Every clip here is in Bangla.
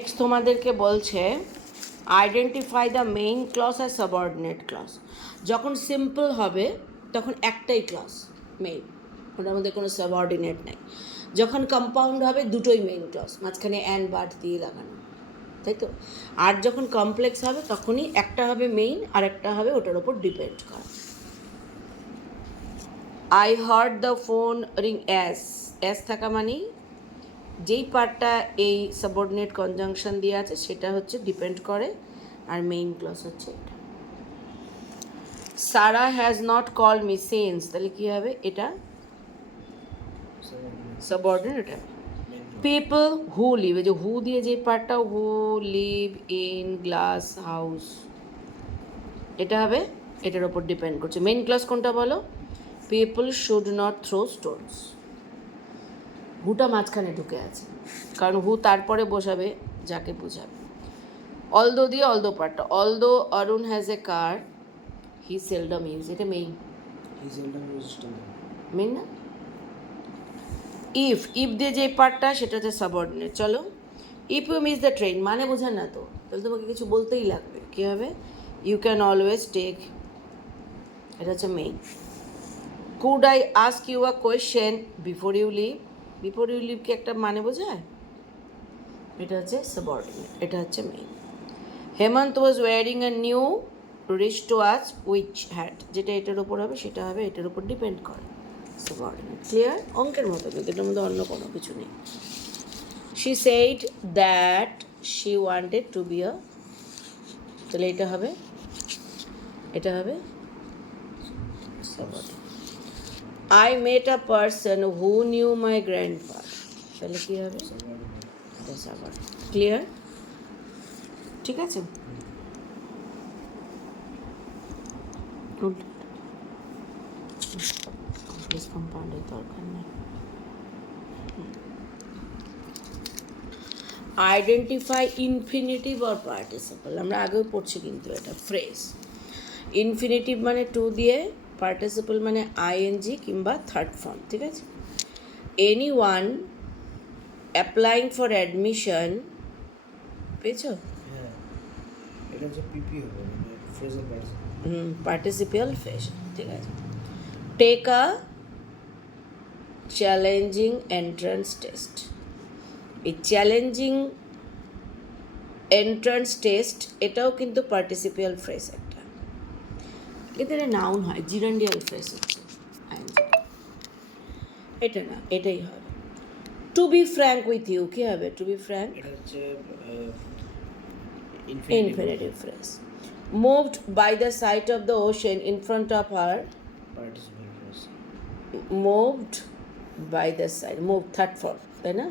নেক্সট তোমাদেরকে বলছে আইডেন্টিফাই দ্য মেইন ক্লজ আর সাবঅর্ডিনেট ক্লজ। যখন সিম্পল হবে তখন একটাই ক্লজ মেইন, ওটার মধ্যে কোনো সাবঅর্ডিনেট নেই। যখন কম্পাউন্ড হবে দুটোই মেইন ক্লজ, মাঝখানে অ্যান্ড বাট দিয়ে লাগানো, তাই তো। আর যখন কমপ্লেক্স হবে তখনই একটা হবে মেইন আর একটা হবে ওটার ওপর ডিপেন্ড করে। I heard the phone ring as থাকা মানেই যেই পার্টটা এই সাবঅর্ডিনেট কনজাংশন দিয়ে আছে সেটা হচ্ছে ডিপেন্ড করে, আর মেইন ক্লজ হচ্ছে এটা। Sara has not call me since, তাহলে কী হবে? এটা সাবঅর্ডিনেট, এটা পিপল হু লিভ, এই যে হু দিয়ে যে পার্টটা, হু লিভ ইন গ্লাস হাউস, এটা হবে এটার ওপর ডিপেন্ড করছে। মেইন ক্লজ কোনটা বলো? People should not throw stones. হুটা মাঝখানে ঢুকে আছে, কারণ হু তারপরে বসাবে যাকে বোঝাবে। অলদো দিয়ে অলদো পার্টটা, although Arun has a car he seldom use, এটা মেইন, মেইন না? ইফ দিয়ে যে পার্টটা সেটা হচ্ছে সাবঅর্ডিনেট। চলো, if you miss the train মানে বোঝান না তো, তাহলে তোমাকে কিছু বলতেই লাগবে। কী হবে? ইউ ক্যান অলওয়েজ টেক, এটা হচ্ছে main. Could I ask you a question before you leave, before you leave কি একটা মানে বোঝায়? এটা হচ্ছে সাবঅর্ডিনেট, এটা হচ্ছে main. Hemant was wearing a new wrist watch which had, যেটা এটার উপর হবে সেটা হবে এটার উপর ডিপেন্ড করে, সাবঅর্ডিনেট। ক্লিয়ার? অঙ্কের মতো, কিন্তু এটার মধ্যে অন্য কোনো কিছু নেই। She said that she wanted to be a, তাহলে এটা হবে subordinate. I met a person who knew my grandfather, তাহলে কী হবে? এটা সাবঅর্ডিনেট। ক্লিয়ার? ঠিক আছে। কম্পাউন্ডের দরকার নেই। আইডেন্টিফাই ইনফিনিটিভ অর পার্টিসিপল, আমরা আগেও পড়ছি কিন্তু এটা ফ্রেজ। ইনফিনিটিভ মানে টু দিয়ে, পার্টিসিপল মানে আইএনজি কিংবা থার্ড ফর্ম, ঠিক আছে। Any one applying for admission, পেয়েছো? পার্টিসিপিয়াল ফ্রেজ, ঠিক আছে। Take a challenging entrance test, এই চ্যালেঞ্জিং এন্ট্রান্স টেস্ট এটাও কিন্তু পার্টিসিপিয়াল ফ্রেজ একটা, কিন্তু এটা নাউন হয়, জিরান্ডিয়াল ফ্রেজ হচ্ছে, এটা না, এটাই হবে। To be frank with you, কী হবে? টু বি ফ্র্যাঙ্ক, এটা হচ্ছে infinitive phrase. Moved by the sight of the ocean in front of her, participial phrase. Moved by the side, move third form, তাই না?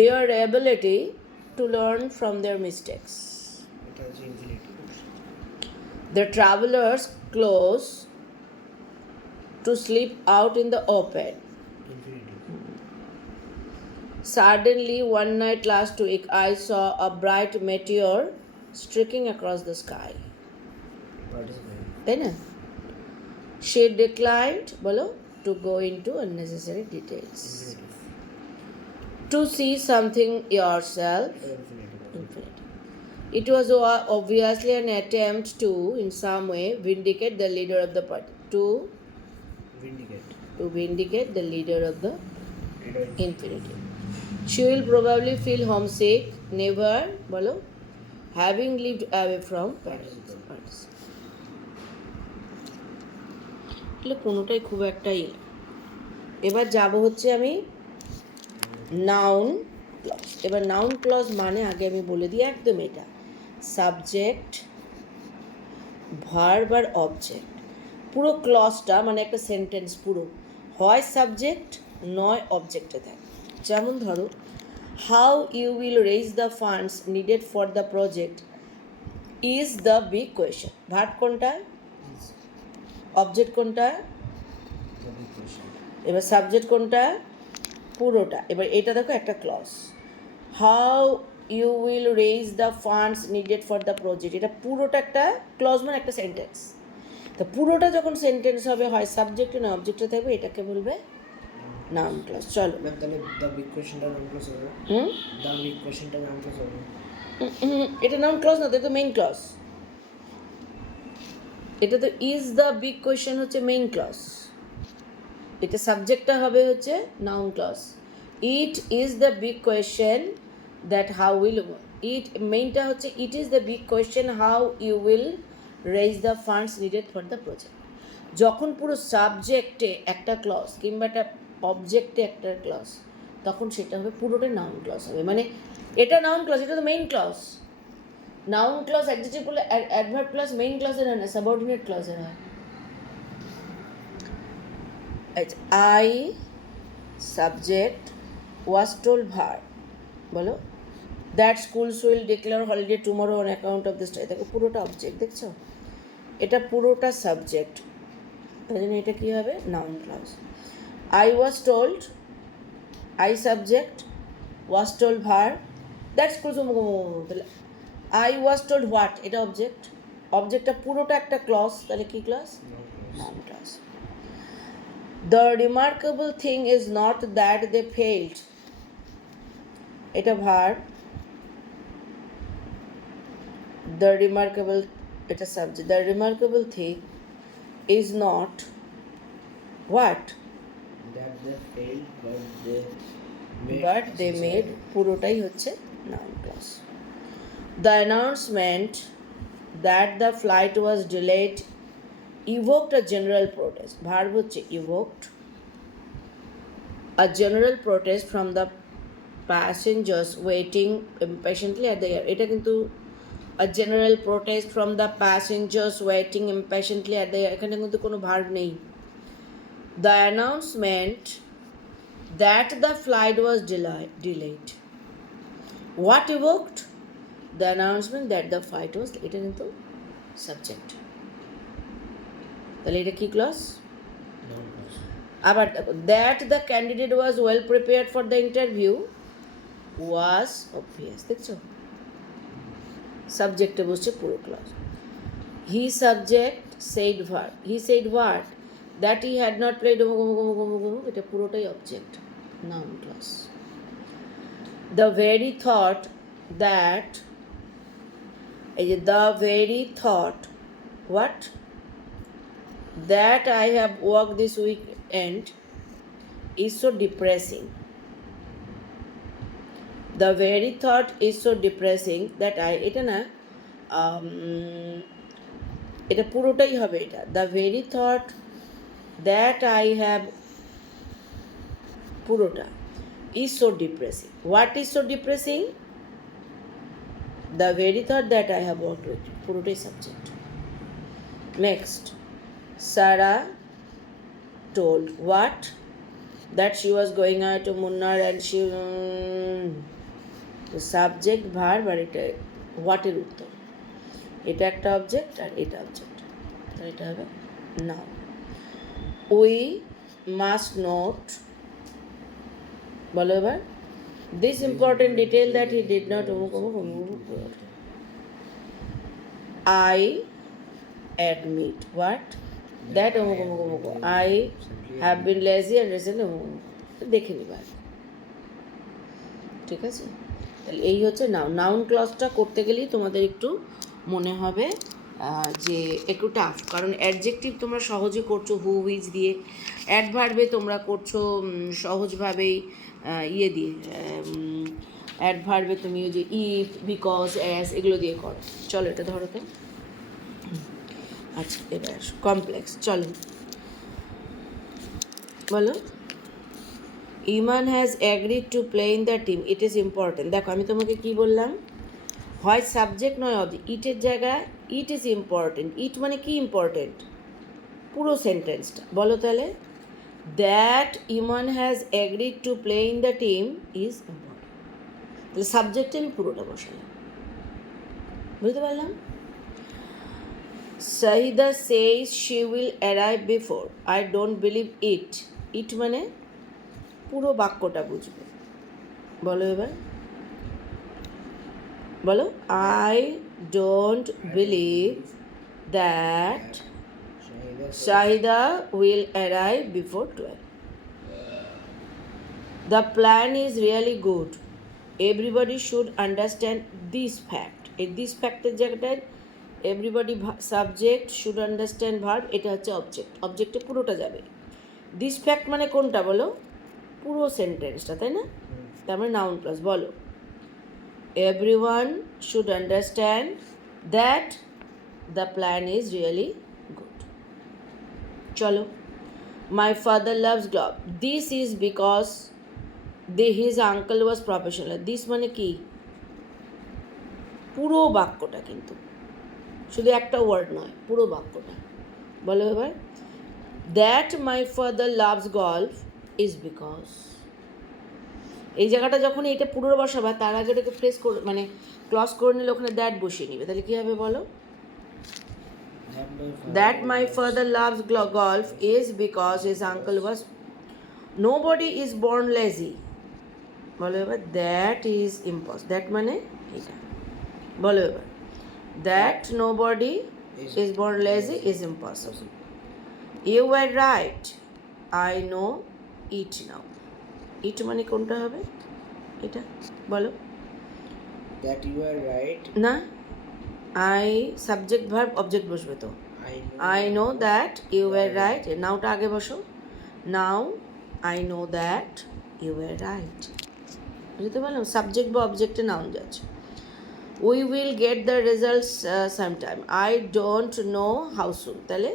Their ability to learn from their mistakes. The travelers close to sleep out in the open. Suddenly, one night last week, I saw a bright meteor streaking across the sky. Then, she declined, bolo, to go into unnecessary details. To see something yourself, infinity. It was obviously an attempt to, in some way, vindicate the leader of the party. To vindicate the leader of the infinity. She will probably feel homesick, never, bolo, having lived away from parents. এগুলো কোনোটাই খুব একটাই। এবার যাবো হচ্ছে আমি নাউন ক্লজ। এবার নাউন ক্লজ মানে আগে আমি বলে দিই একদম, এটা সাবজেক্ট, ভার্ব আর অবজেক্ট। পুরো ক্লজটা মানে একটা সেন্টেন্স পুরো হয় সাবজেক্ট নয় অবজেক্টে থাকে। যেমন ধরো, how you will raise the funds needed for the project is the big question. Verb কোনটা? অবজেক্ট কোনটা? এবার সাবজেক্ট কোনটা? পুরোটা। এবার এটা দেখো একটা clause, how you will raise the funds needed for the project, এটা পুরোটা একটা ক্লজ মানে একটা সেন্টেন্স। তো পুরোটা যখন সেন্টেন্স হবে হয় সাবজেক্টে না অবজেক্টে থাকবে, এটাকে বলবে নাউন ক্লজ। চলো ম্যাম তাহলে দ্য বিগ কোয়েশ্চেনটা নাউন ক্লজ হবে? দ্য বিগ কোয়েশ্চেনটা নাউন ক্লজ হবে? এটা নাউন ক্লজ না, এটা তো মেইন ক্লজ। এটা তো ইজ দ্য বিগ কোয়েশ্চেন হচ্ছে মেইন ক্লজ, এটা সাবজেক্টটা হবে হচ্ছে noun clause. It is the big question that how will, it মেইনটা হচ্ছে it is the big question how you will raise the funds needed for the project. যখন পুরো সাবজেক্টে একটা ক্লজ কিংবা একটা অবজেক্টে একটা ক্লজ, তখন সেটা হবে পুরোটাই নাউন ক্লজ হবে। মানে এটা নাউন ক্লজ, এটা তো main clause. Noun clause adjective বলে অ্যাডভার্ব ক্লজ মেইন ক্লজের হয় না, সাবঅর্ডিনেট ক্লজের হয়। আই সাবজেক্ট ওয়াজ টোল্ড ভার, বলো that schools will declare holiday tomorrow on account of this. দেখো পুরোটা অবজেক্ট, দেখছো এটা পুরোটা সাবজেক্ট, তাই জন্য এটা কী হবে noun clause. I was told, I subject, was told verb, that schools, তাহলে আই ওয়াজ টোল্ড হোয়াট, এটা অবজেক্ট, অবজেক্টটা পুরোটা একটা ক্লজ, তাহলে কী clause? Noun clause. The remarkable thing is not that they failed, এটা verb, the remarkable, এটা subject, the remarkable thing is not what, That they failed but they made, পুরোটাই হচ্ছে noun clause. The announcement that the flight was delayed evoked a general protest, verb হচ্ছে evoked a general protest from the passengers waiting impatiently at the air, এটা কিন্তু a general protest from the passengers waiting impatiently at the air, এখানে কিন্তু কোনো ভার্ব নেই। The announcement that the flight was delayed, what evoked? The announcement that the flight was, এটা কিন্তু সাবজেক্ট, তাহলে এটা কি ক্লজ? Noun clause. আবার দেখো that the candidate was well prepared for the interview was obvious, দেখছো সাবজেক্টে বসছে পুরো clause. He subject said verb, he said what, that he had not played এটা পুরোটাই object, noun clause. The very thought that, এই যে the very thought what, that I have work this weekend is so depressing, the very thought is so depressing that I, এটা না এটা পুরোটাই হবে এটা, the very thought that I have, পুরোটা is so depressing, what is so depressing? The very thought that I have worked with, পুরোটাই subject. Next, Sarah told what, that she was going out to Munnar and she, subject verb আর এটা হোয়াটের উত্তর, এটা একটা অবজেক্ট আর এটা অবজেক্ট, তাহলে এটা হবে নাউন। উই মাস্ট নোট, বলো এবার, this important detail that he did not, I admit what, that I have been lazy and recently, দেখে নিবা, ঠিক আছে। তাহলে এই হচ্ছে নাউন। নাউন ক্লজটা করতে গেলেই তোমাদের একটু মনে হবে যে একটু টাফ, কারণ অ্যাডজেক্টিভ তোমরা সহজে করছো হু উইজ দিয়ে, অ্যাডভার্বে তোমরা করছো সহজভাবেই ইয়ে দিয়ে, অ্যাডভার্বে তুমি ওই যে ইফ, বিকজ, অ্যাজ এগুলো দিয়ে করো। চলো এটা ধরো তো, আচ্ছা এবার কমপ্লেক্স, চলো বলো। Iman has agreed to play in the team, it is important. দেখো আমি তোমাকে কি বললাম, হয় সাবজেক্ট নয় অবজেক্ট, ইটের জায়গায় ইট ইজ ইম্পর্টেন্ট, ইট মানে কি ইম্পর্টেন্ট, পুরো সেন্টেন্সটা বলো তাহলে, that Iman has agreed to play in the team is important, তাহলে সাবজেক্টে আমি পুরোটা বসালাম, বুঝতে পারলাম। Sahida says she will arrive before, I don't believe it, ইট মানে পুরো বাক্যটা বুঝবে, বলো এবার, বলো, I don't believe that Shahida will arrive before 12, the plan is really good, everybody should understand this fact. এই দিস ফ্যাক্টের জায়গাটায় everybody subject, should understand verb, এটা হচ্ছে অবজেক্ট। অবজেক্টে পুরোটা যাবে। দিস ফ্যাক্ট মানে কোনটা বলো? পুরো সেন্টেন্সটা, তাই না? তার মানে নাউন প্লাস। বলো, everyone should understand that the plan is really good. চলো, my father loves glove, this is because his uncle was professional. This মানে কি? পুরো বাক্যটা, কিন্তু শুধু একটা ওয়ার্ড নয়, পুরো বাক্যটা। বলো এবার, that my father loves golf is because. এই জায়গাটা যখন এটা পুরো বসাবে, তার আগে এটাকে প্রেস করে মানে ক্লজ করে নিলে ওখানে দ্যাট বসিয়ে নিবে। তাহলে কী হবে বলো? That my father loves golf is because his uncle was. Nobody is born lazy. বলো এবার, দ্যাট ইজ দ্যাট মানে এটা। বলো এবার, that nobody is born lazy is impossible. You are right, I know it now. It মানে কোনটা হবে? এটা বলো। দ্যাট ইউ আর রাইট, না, আই সাবজেক্ট ভার্ব অবজেক্ট বসবে তো। I know that you are right, নাওটা আগে বসো। Now I know that you are right. বুঝতে পারলাম? সাবজেক্ট বা অবজেক্টে নাউন যাচ্ছে। We will get the results sometime, I don't know how soon. তাহলে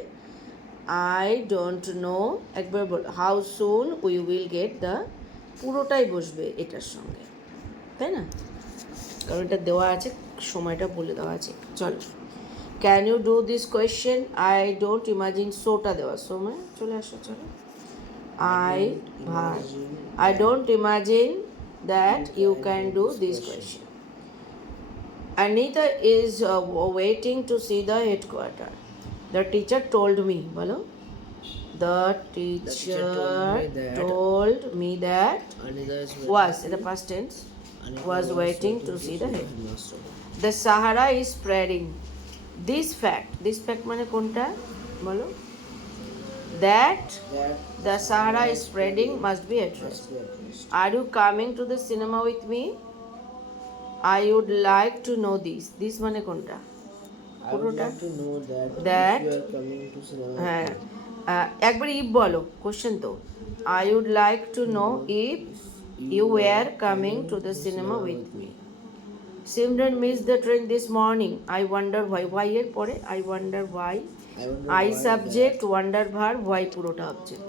আই ডোন্ট নো, একবার বল, how soon we will get the, পুরোটাই বসবে এটার সঙ্গে, তাই না? কারণ এটা দেওয়া আছে, সময়টা বলে দেওয়া আছে। চলো, can you do this question? I don't imagine, সোটা দেওয়ার সময় চলে আসো। চলো, I don't imagine that you can do this question. Anita is waiting to see the headquarter. The teacher told me. বলো, the teacher told me that was, এটা past tense, was waiting to see the headmaster. The Sahara is spreading. This fact মানে কোনটা বলো? That the Sahara is spreading must be addressed. Are you coming to the cinema with me? I would like to know this. This মানে কোনটা? পুরোটা। That হ্যাঁ, একবার ইফ বলো, কোশ্চেন তো। I would like to know if you were coming to the cinema with me. Simran missed the train this morning. I wonder why. Why এর পরে I wonder why. I subject, wonder verb, why পুরোটা object.